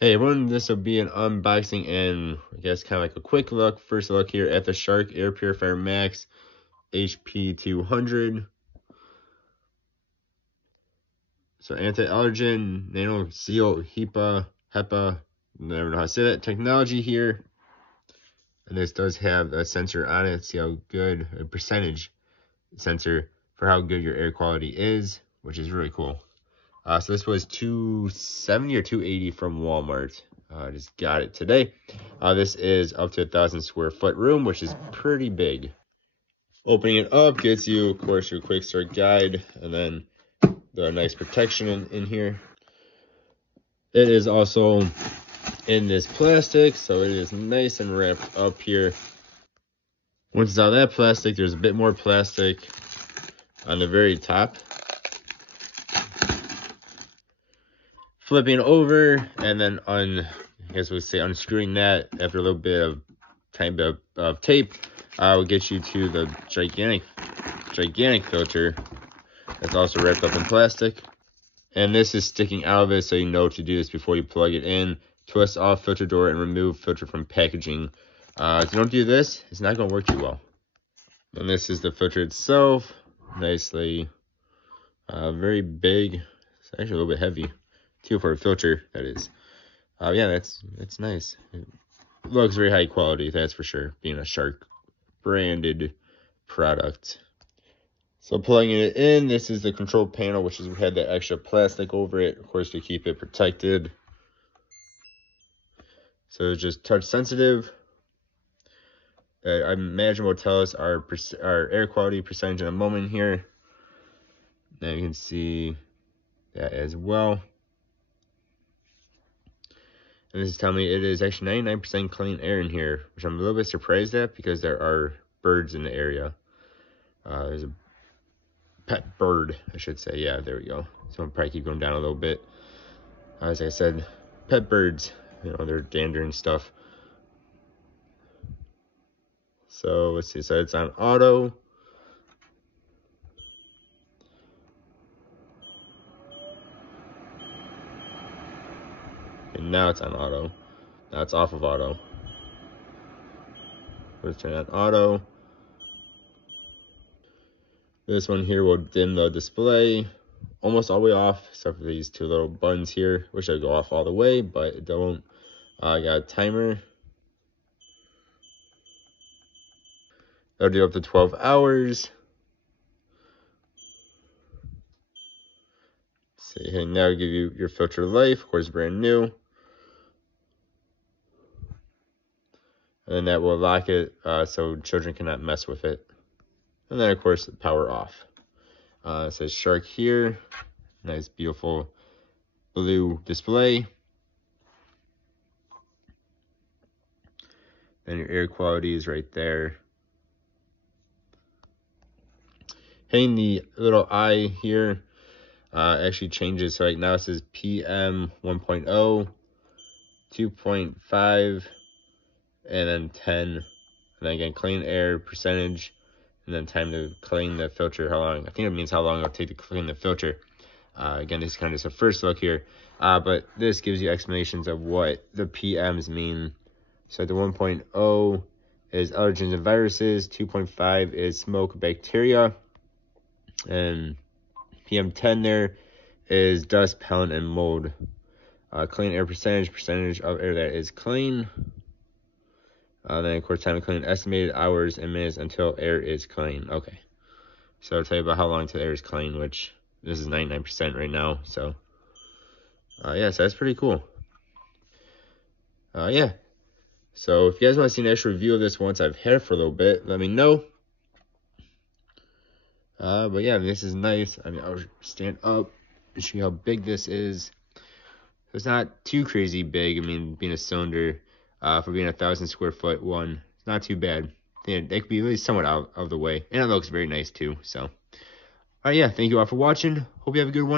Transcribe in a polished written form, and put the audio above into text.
Hey everyone, this will be an unboxing and I guess kind of like a quick look. First look here at the Shark Air Purifier Max HP200. So anti-allergen, nano seal, HEPA, never know how to say that, technology here. And this does have a sensor on it. See how good, a percentage sensor for how good your air quality is, which is really cool. So this was $270 or $280 from Walmart. I just got it today. This is up to 1,000 square foot room, which is pretty big. Opening it up gets you, of course, your quick start guide, and then the nice protection in here. It is also in this plastic, so it is nice and wrapped up here. Once it's out of that plastic, there's a bit more plastic on the very top. Flipping over and then I guess we'd say unscrewing that after a little bit of tiny bit of tape will get you to the gigantic filter that's also wrapped up in plastic. And this is sticking out of it, so you know to do this before you plug it in. Twist off filter door and remove filter from packaging. If you don't do this, it's not going to work too well. And this is the filter itself. Nicely, very big. It's actually a little bit heavy. Too for a filter, that is. Yeah, that's nice. It looks very high quality, that's for sure, being a Shark branded product. So plugging it in, this is the control panel, which has had that extra plastic over it, of course, to keep it protected. So it's just touch sensitive. I imagine will tell us our air quality percentage in a moment here. Now you can see that as well. And this is telling me it is actually 99% clean air in here, which I'm a little bit surprised at because there are birds in the area. There's a pet bird, I should say. Yeah, there we go. So I'll probably keep going down a little bit. As I said, pet birds, you know, they're dander and stuff. So let's see, so it's on auto. And now it's on auto. Now it's off of auto. Let's turn on auto. This one here will dim the display almost all the way off, except for these two little buttons here, which I go off all the way, but it don't. I got a timer. That'll do up to 12 hours. See, and now give you your filter life, of course, brand new. And then that will lock it so children cannot mess with it. And then, of course, the power off. It says Shark here. Nice, beautiful blue display. Then your air quality is right there. Hitting the little eye here actually changes. So right now it says PM 1.0, 2.5, and then 10. And then again, clean air percentage, and then time to clean the filter, how long. I think it means how long it'll take to clean the filter. Again, this is kind of just a first look here. But this gives you explanations of what the PMs mean. So the 1.0 is allergens and viruses, 2.5 is smoke, bacteria, and PM10 there is dust, pollen, and mold. Clean air percentage of air that is clean. Then, of course, time to clean, estimated hours and minutes until air is clean. Okay. So I'll tell you about how long until air is clean, which this is 99% right now. So, yeah, so that's pretty cool. Yeah. So if you guys want to see an actual review of this once I've had it for a little bit, let me know. But yeah, this is nice. I mean, I'll stand up and show you how big this is. It's not too crazy big. I mean, being a cylinder, for being 1,000 square foot one, it's not too bad. They could be at least somewhat out of the way. And it looks very nice too. So, alright, yeah, thank you all for watching. Hope you have a good one.